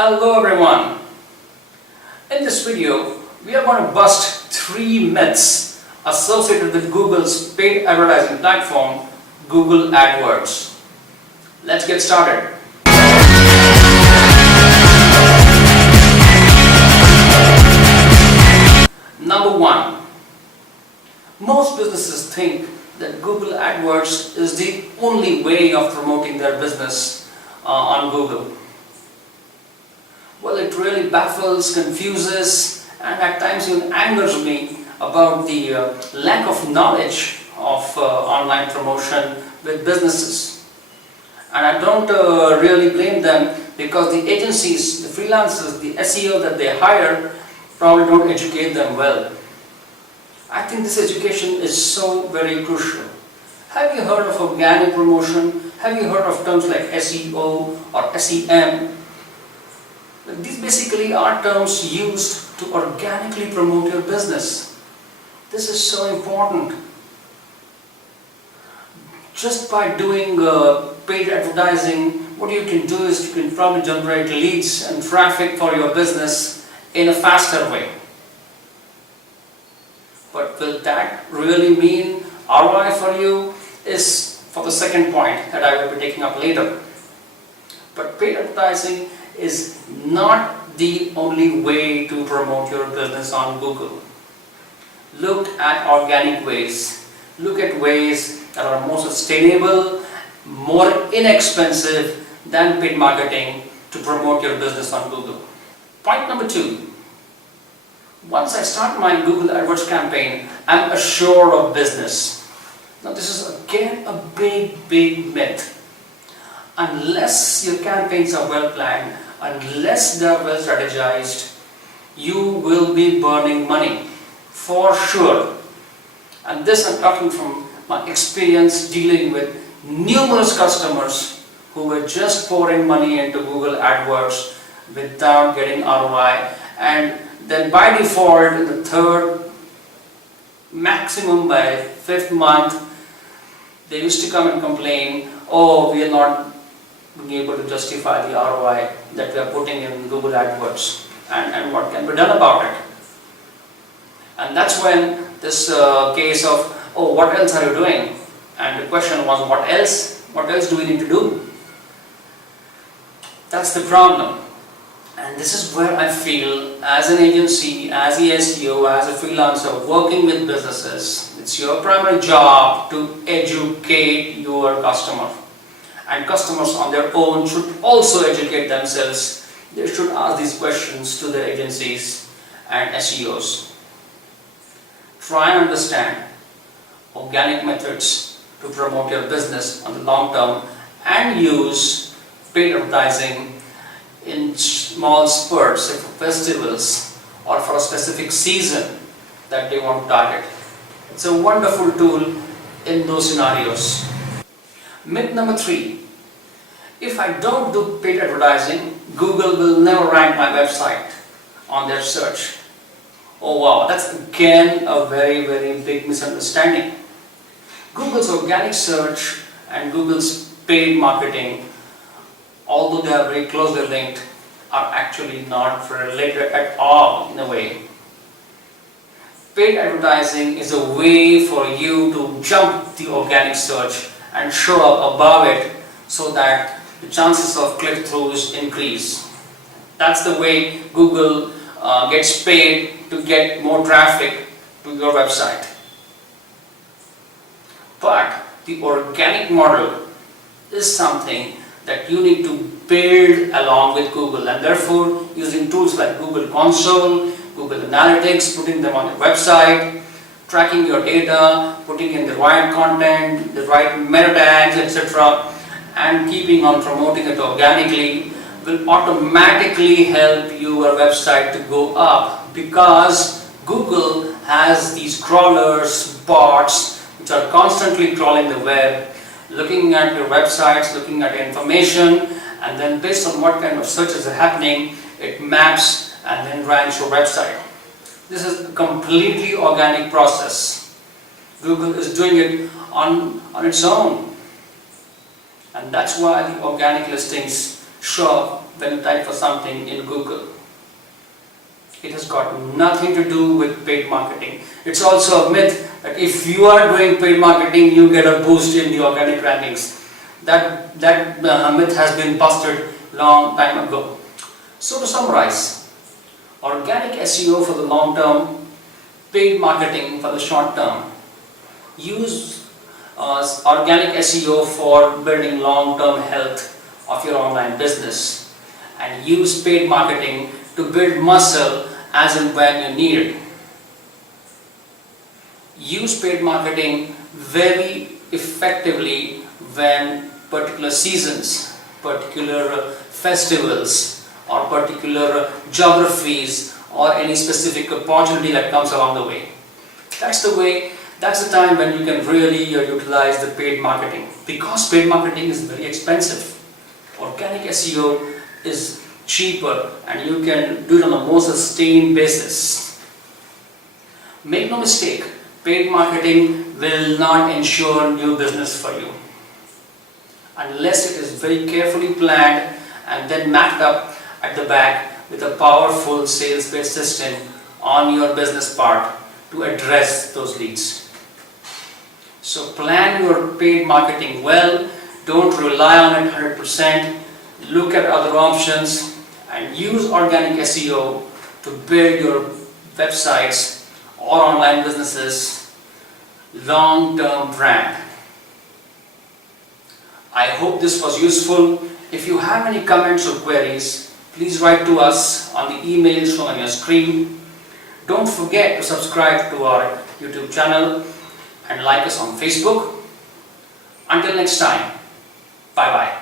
Hello everyone. In this video, we are going to bust 3 myths associated with Google's paid advertising platform, Google AdWords. Let's get started. Number 1. Most businesses think that Google AdWords is the only way of promoting their business on Google. Well, it really baffles, confuses, and at times even angers me about the lack of knowledge of online promotion with businesses. And I don't really blame them, because the agencies, the freelancers, the SEO that they hire probably don't educate them well. I think this education is so very crucial. Have you heard of organic promotion? Have you heard of terms like SEO or SEM? These basically are terms used to organically promote your business. This is so important. Just by doing paid advertising, what you can do is you can probably generate leads and traffic for your business in a faster way. But will that really mean ROI for you is for the second point that I will be taking up later. But paid advertising is not the only way to promote your business on Google. Look at organic ways. Look at ways that are more sustainable, more inexpensive than paid marketing to promote your business on Google. Point number 2. Once I start my Google AdWords campaign, I'm assured of business. Now this is again a big myth. Unless your campaigns are well planned, unless they are well strategized, you will be burning money, for sure. And this I'm talking from my experience dealing with numerous customers who were just pouring money into Google AdWords without getting ROI, and then by default in the 3rd, maximum by 5th month, they used to come and complain, oh, we are not being able to justify the ROI that we are putting in Google AdWords, and what can be done about it. And that's when this case of, oh, what else are you doing? And the question was, what else? What else do we need to do? That's the problem. And this is where I feel, as an agency, as a SEO, as a freelancer working with businesses, it's your primary job to educate your customer. And customers on their own should also educate themselves. They should ask these questions to their agencies and SEOs. Try and understand organic methods to promote your business on the long term, and use paid advertising in small spurts, say for festivals or for a specific season that they want to target. It's a wonderful tool in those scenarios. Myth number 3. If I don't do paid advertising, Google will never rank my website on their search. Oh wow, that's again a very big misunderstanding. Google's organic search and Google's paid marketing, although they are very closely linked, are actually not related at all in a way. Paid advertising is a way for you to jump the organic search and show up above it, so that the chances of click-throughs increase. That's the way Google gets paid to get more traffic to your website. But the organic model is something that you need to build along with Google, and therefore using tools like Google Console, Google Analytics, putting them on your website, tracking your data, putting in the right content, the right meta tags, etc., and keeping on promoting it organically will automatically help your website to go up, because Google has these crawlers, bots, which are constantly crawling the web, looking at your websites, looking at information, and then based on what kind of searches are happening, it maps and then ranks your website. This is a completely organic process. Google is doing it on its own. And that's why the organic listings show up when you type for something in Google. It has got nothing to do with paid marketing. It's also a myth that if you are doing paid marketing, you get a boost in the organic rankings. That myth has been busted long time ago. So to summarize, organic SEO for the long term, paid marketing for the short term. Use organic SEO for building long-term health of your online business, and use paid marketing to build muscle as and when you need it. Use paid marketing very effectively when particular seasons, particular festivals, or particular geographies, or any specific opportunity that comes along the way. That's the time when you can really utilize the paid marketing, because paid marketing is very expensive. Organic SEO is cheaper and you can do it on a more sustained basis. Make no mistake, paid marketing will not ensure new business for you unless it is very carefully planned and then mapped up at the back with a powerful sales-based system on your business part to address those leads. So plan your paid marketing well, don't rely on it 100%, look at other options and use organic SEO to build your websites or online businesses long-term brand. I hope this was useful. If you have any comments or queries, please write to us on the emails shown on your screen. Don't forget to subscribe to our YouTube channel and like us on Facebook. Until next time, bye-bye.